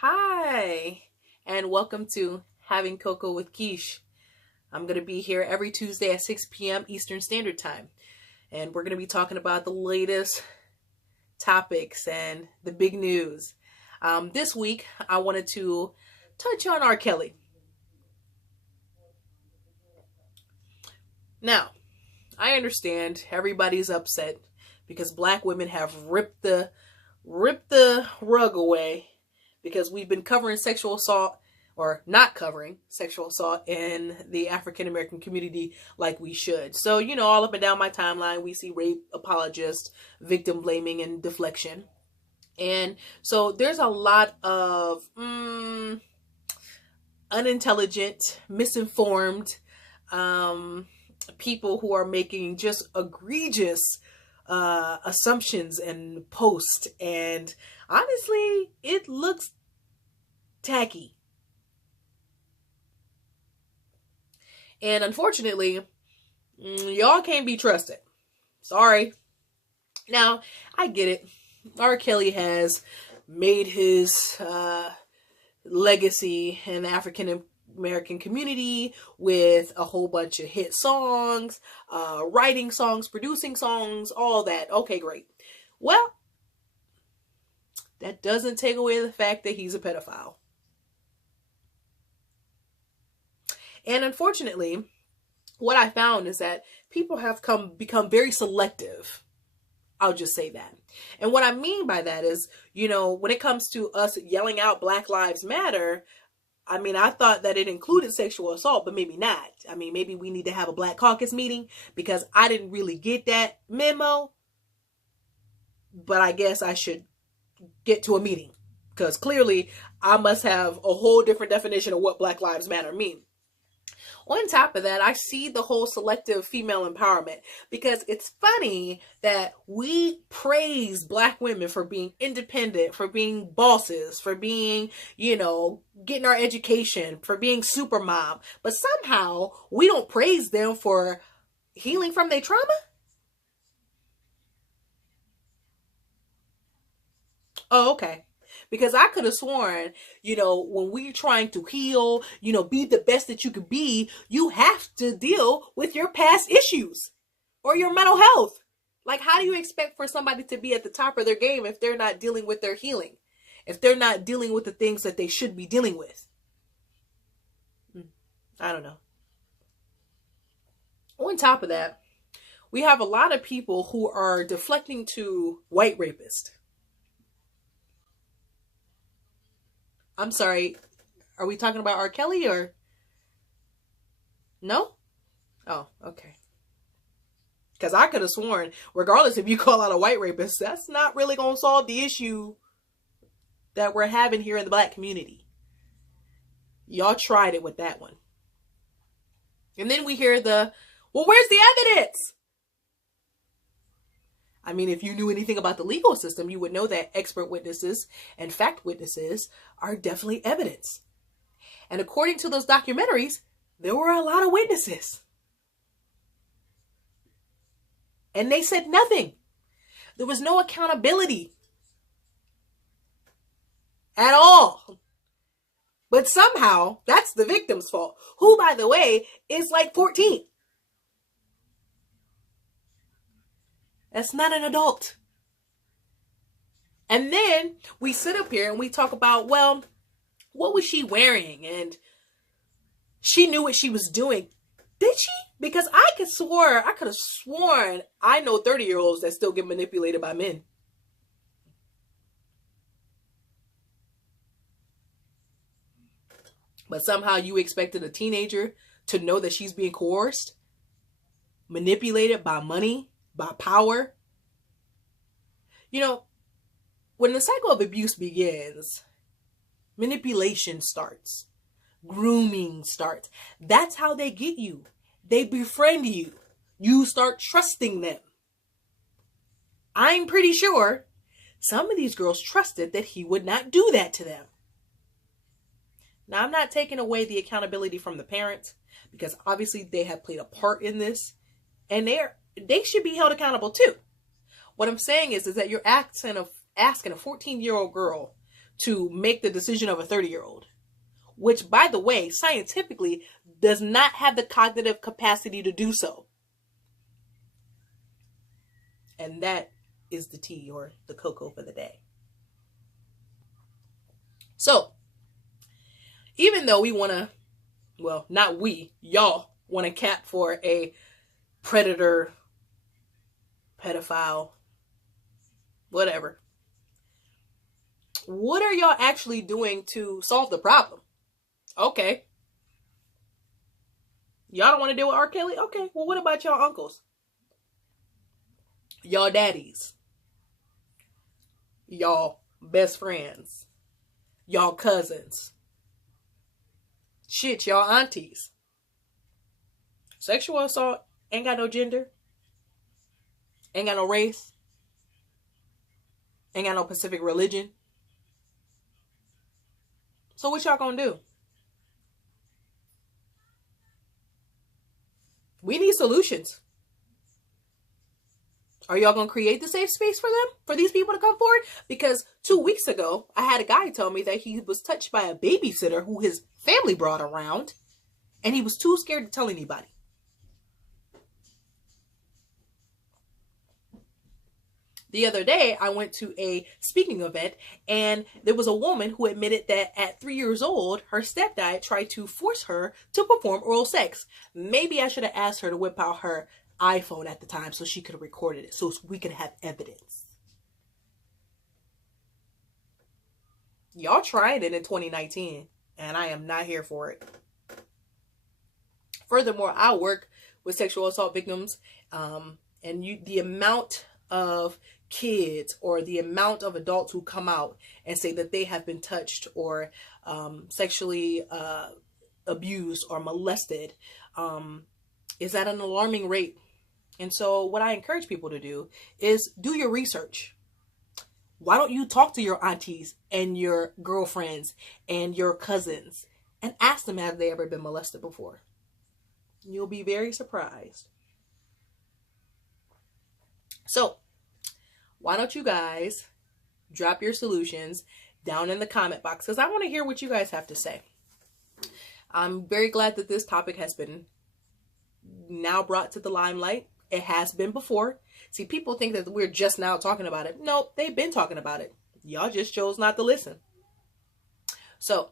Hi, and welcome to Having Cocoa with Quiche. I'm going to be here every Tuesday at 6 p.m. Eastern Standard Time, and we're going to be talking about the latest topics and the big news. This week, I wanted to touch on R. Kelly. Now, I understand everybody's upset because black women have ripped the rug away because we've been covering sexual assault or not covering sexual assault in the African American community like we should. So, all up and down my timeline, we see rape apologists, victim blaming, and deflection. And so there's a lot of unintelligent, misinformed people who are making just egregious assumptions and posts, and honestly, it looks tacky. And unfortunately, y'all can't be trusted. Sorry. Now, I get it. R. Kelly has made his legacy in the African American community with a whole bunch of hit songs, writing songs, producing songs, all that. Okay, great. Well, that doesn't take away the fact that he's a pedophile. And unfortunately, what I found is that people have become very selective. I'll just say that. And what I mean by that is, when it comes to us yelling out Black Lives Matter, I thought that it included sexual assault, but maybe not. Maybe we need to have a Black Caucus meeting because I didn't really get that memo. But I guess I should get to a meeting because clearly I must have a whole different definition of what Black Lives Matter mean. On top of that, I see the whole selective female empowerment because it's funny that we praise Black women for being independent, for being bosses, for being, getting our education, for being super mom, but somehow we don't praise them for healing from their trauma. Oh, okay. Because I could have sworn, when we're trying to heal, be the best that you could be, you have to deal with your past issues or your mental health. Like, how do you expect for somebody to be at the top of their game if they're not dealing with their healing? If they're not dealing with the things that they should be dealing with? I don't know. On top of that, we have a lot of people who are deflecting to white rapists. I'm sorry, are we talking about R. Kelly or? No? Oh, okay. Because I could have sworn, regardless if you call out a white rapist, that's not really going to solve the issue that we're having here in the Black community. Y'all tried it with that one. And then we hear where's the evidence? If you knew anything about the legal system, you would know that expert witnesses and fact witnesses are definitely evidence. And according to those documentaries, there were a lot of witnesses. And they said nothing. There was no accountability at all. But somehow, that's the victim's fault, who, by the way, is like 14. That's not an adult. And then we sit up here and we talk about, well, what was she wearing? And she knew what she was doing. Did she? Because I could have sworn I know 30-year-olds that still get manipulated by men. But somehow you expected a teenager to know that she's being coerced, manipulated by money, by power. When the cycle of abuse begins, manipulation starts. Grooming starts. That's how they get you. They befriend you. You start trusting them. I'm pretty sure some of these girls trusted that he would not do that to them. Now, I'm not taking away the accountability from the parents because obviously they have played a part in this, and they should be held accountable too. What I'm saying is that you're asking a 14-year-old girl to make the decision of a 30-year-old, which, by the way, scientifically does not have the cognitive capacity to do so. And that is the tea or the cocoa for the day. So, even though we want to, well, not we, y'all want to cap for a predator, pedophile, whatever, what are y'all actually doing to solve the problem? Okay. Y'all don't want to deal with R. Kelly? Okay, well, what about y'all uncles? Y'all daddies? Y'all best friends? Y'all cousins? Shit, y'all aunties? Sexual assault ain't got no gender. Ain't got no race. Ain't got no specific religion. So what y'all gonna do? We need solutions. Are y'all going to create the safe space for them? For these people to come forward? Because 2 weeks ago, I had a guy tell me that he was touched by a babysitter who his family brought around, and he was too scared to tell anybody. The other day, I went to a speaking event, and there was a woman who admitted that at 3 years old, her stepdad tried to force her to perform oral sex. Maybe I should have asked her to whip out her iPhone at the time so she could have recorded it, so we could have evidence. Y'all tried it in 2019, and I am not here for it. Furthermore, I work with sexual assault victims, and the amount of kids or the amount of adults who come out and say that they have been touched or sexually abused or molested is at an alarming rate. And so what I encourage people to do is do your research. Why don't you talk to your aunties and your girlfriends and your cousins and ask them, have they ever been molested before? You'll be very surprised. So why don't you guys drop your solutions down in the comment box, because I want to hear what you guys have to say. I'm very glad that this topic has been now brought to the limelight. It has been before. See, people think that we're just now talking about it. Nope, they've been talking about it. Y'all just chose not to listen. So,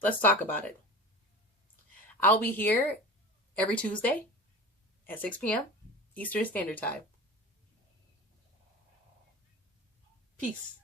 let's talk about it. I'll be here every Tuesday at 6 p.m. Eastern Standard Time. Peace.